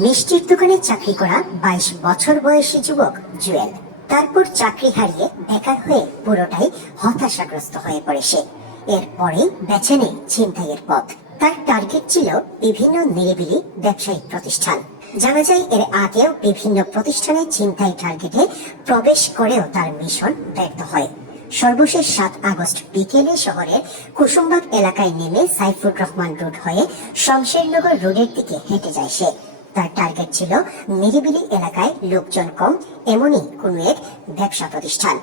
মিষ্টির দোকানে চাকরি করা 22 বছর বয়সী যুবক জুয়েল। তারপর চাকরি হারিয়ে বেকার হয়ে পুরোটাই হতাশাগ্রস্ত হয়ে পড়ে সে। এরপরেই বেছে নেয় ছিনতাইয়ের পথ। তার টার্গেট ছিল বিভিন্ন নিরিবিলি ব্যবসায়িক প্রতিষ্ঠান। জানা যায় এর আগেও বিভিন্ন প্রতিষ্ঠানে ছিনতাই টার্গেটে প্রবেশ করেও তার মিশন ব্যর্থ হয়। সর্বশেষ 7 আগস্ট বিকেলে শহরের কুসুমবাগ এলাকায় নেমে সাইফুর রহমান রোড হয়ে শমশেরনগর রোডের দিকে হেঁটে যায় সে। তার টার্গেট ছিল নিরিবিলি এলাকায় লোকজন কম এমনই কোনো এক ব্যবসা প্রতিষ্ঠান।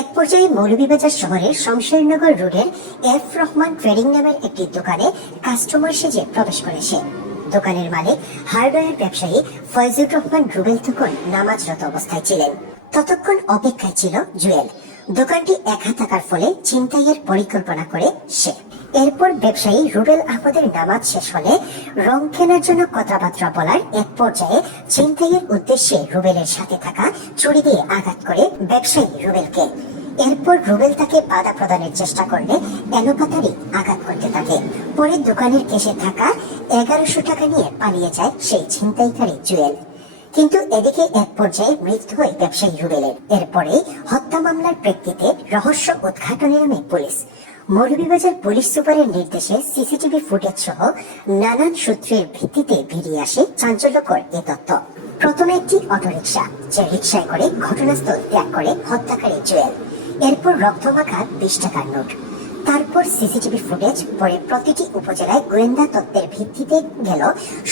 এক পর্যায়ে মৌলভীবাজার শহরের শমশেরনগর রোডের এফ রহমান ট্রেডিং নামের একটি দোকানে কাস্টমার সেজে প্রবেশ করে সে। দোকানের মালিক হার্ডওয়্যার ব্যবসায়ী ফয়জুর রহমান রুবেল তখন নামাজরত অবস্থায় ছিলেন। ততক্ষণ অপেক্ষায় ছিল জুয়েল। দোকানটি একা থাকার ফলে ছিনতাইয়ের পরিকল্পনা করে সে। এরপর ব্যবসায়ী রুবেল আহমদের নামাজ শেষ হলে রং কেনার জন্য কথাবার্তা বলার এক পর্যায়ে ছিনতাইয়ের উদ্দেশ্যে রুবেলের সাথে থাকা ছুরি দিয়ে আঘাত করে ব্যবসায়ী রুবেলকে। এরপর রুবেল তাকে বাধা প্রদানের চেষ্টা করলে এলোপাতাড়ি আঘাত করতে থাকে। পরে দোকানের কেশে থাকা 1100 টাকা নিয়ে পালিয়ে যায় সেই ছিনতাইকারী জুয়েল। কিন্তু এদিকে এক পর্যায়ে মৃত্যু হয় ব্যবসায়ী রুবেলের। এরপরে হত্যা মামলার প্রেক্ষিতে রহস্য উদ্ঘাটনে নামে পুলিশ। মৌলভীবাজার পুলিশ সুপারের নির্দেশে সিসিটিভি ফুটেজ সহ নানান সূত্রের ভিত্তিতে বেরিয়ে আসে চাঞ্চল্যকর এ তথ্য। প্রথমে একটি অটোরিকশা, যে রিকশায় করে ঘটনাস্থল ত্যাগ করে হত্যাকারী জুয়েল। এরপর রক্তমাখা 20 টাকার নোট। তারপর সিসিটিভি ফুটেজ, পরে প্রতিটি উপজেলায় গোয়েন্দা তত্ত্বের ভিত্তিতে গেল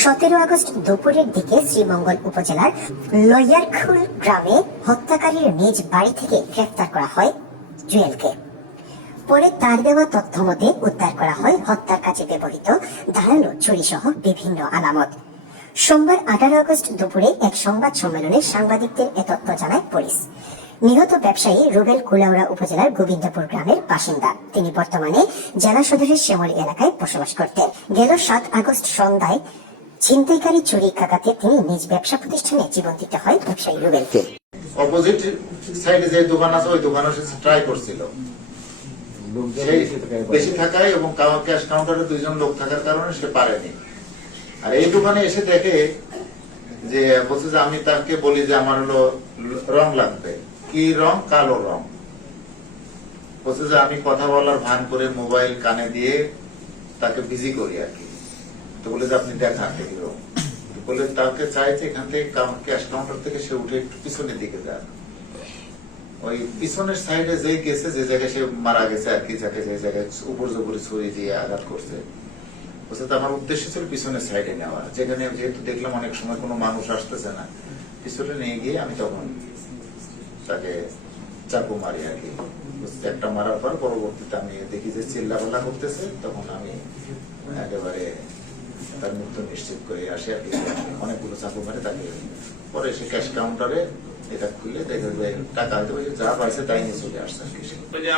17 আগস্ট দুপুরের দিকে শ্রীমঙ্গল উপজেলার লইয়ারখুল গ্রামে হত্যাকারীর নিজ বাড়ি থেকে গ্রেফতার করা হয় জুয়েলকে। পরে তার দেওয়া তথ্য মতে উদ্ধার করা হয় হত্যার কাজে ব্যবহৃত ধারালো ছুরি সহ বিভিন্ন আলামত। সোমবার 18 আগস্ট দুপুরে এক সংবাদ সম্মেলনে সাংবাদিকদের এ তথ্য জানায় পুলিশ। নিহত ব্যবসায়ী রুবেল কুলাউড়া উপজেলার গোবিন্দপুর গ্রামের বাসিন্দা। তিনি বর্তমানে জেলা সদরের শ্যামলী এলাকায় বসবাস করতেন। গেল 7 আগস্ট সন্ধ্যায় ছিনতাইকারী চুরি কাটাতে তিনি নিজ ব্যবসা প্রতিষ্ঠানে জীবন দিতে হয় ব্যবসায়ী রুবেলকে। অপোজিট সাইডে যে দোকান আছে ওই দোকানে সে ট্রাই করছিল বেশি থাকায় এবং ক্যাশ কাউন্টারে 2 জন লোক থাকার কারণে সে পারেনি। আর এই দোকানে এসে দেখে যে বলছে যে আমি তাকে বলি যে আমার হলো রং লাগবে। কি রং? কালো রং। বলছে যে আমি কথা বলার ভান করে মোবাইল কানে দিয়ে তাকে বিজি করি আর কি। তো বলে যে আপনি দেখান কি রং। বলে তাকে চাইছে এখান থেকে ক্যাশ কাউন্টার থেকে সে উঠে একটু পিছনের দিকে যান। ওই পিছনের সাইডে যে গেছে, যে জায়গায় সে মারা গেছে আর কি, যাকে যে জায়গায় উপর জোপরে ছুরি দিয়ে আঘাত করছে, বলছে আমার উদ্দেশ্য ছিল পিছনের সাইডে নেওয়া। যেখানে যেহেতু দেখলাম অনেক সময় কোনো মানুষ আসতেছে না, পিছনে নিয়ে গিয়ে আমি তখন তাকে চাকু মারি আর কি। একটা মারার পর পরবর্তীতে আমি দেখি যে চিল্লাপাল্লা করতেছে, তখন আমি একেবারে তার মৃত্যু নিশ্চিত করে আসি আর কি। অনেকগুলো চাকু মারে তাকে। পরে সে ক্যাশ কাউন্টারে এটা খুলে দেখে টাকা যা পাইছে তাই নিয়ে চলে আসছে।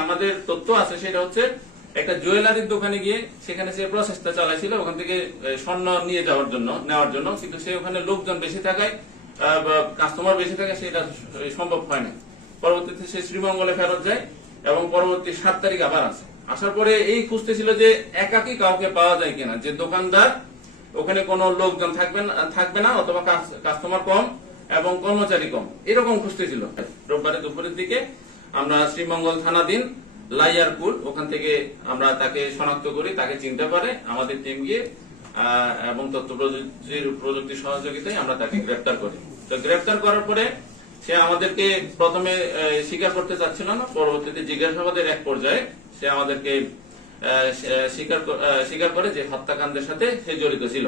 আমাদের তথ্য আছে সেটা হচ্ছে একটা জুয়েলারির দোকানে গিয়ে সেখানে সে প্রসেসটা চালাইছিল ওখান থেকে স্বর্ণ নিয়ে নেওয়ার জন্য, কিন্তু সে ওখানে লোকজন বেশি থাকায় কাস্টমার বেশি থাকায় সেটা সম্ভব হয় না। পরবর্তীতে সে শ্রীমঙ্গলে ফেরত যায় এবং পরবর্তী 7 তারিখ আবার আসে। আসার পরে এই খুঁজতেছিল যে একাকি কাউকে পাওয়া যায় কিনা, যে দোকানদার ওখানে কোনো লোকজন থাকবে না অথবা কাস্টমার কম এবং কর্মচারী কম, এরকম খুঁজতেছিল। রোববারে দুপুরের দিকে আমরা শ্রীমঙ্গল থানাধীন লাইয়ারপুল ওখান থেকে আমরা তাকে শনাক্ত করি, তাকে চিনতে পারে আমাদের টিম গিয়ে এবং তথ্য প্রযুক্তির সহযোগিতায় আমরা তাকে গ্রেফতার করি। তো গ্রেফতার করার পরে সে আমাদেরকে প্রথমে স্বীকার করতে চাচ্ছিল না। পরবর্তীতে জিজ্ঞাসাবাদের এক পর্যায়ে সে আমাদেরকে স্বীকার করে যে হত্যাকাণ্ডের সাথে সে জড়িত ছিল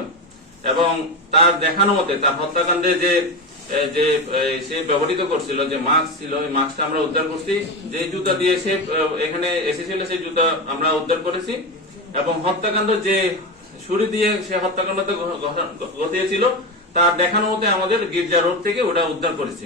এবং তার দেখানো মতে তার হত্যাকাণ্ডে যে সে ব্যবহৃত করছিল যে মাস্ক ছিল, ওই মাস্কটা আমরা উদ্ধার করছি। যে জুতা দিয়ে সে এখানে এসেছিল সেই জুতা আমরা উদ্ধার করেছি এবং হত্যাকাণ্ড যে ছুরি দিয়ে সে হত্যাকাণ্ডটা ঘটিয়েছিল তার দেখানো মতে আমাদের গির্জা রোড থেকে ওটা উদ্ধার করেছি।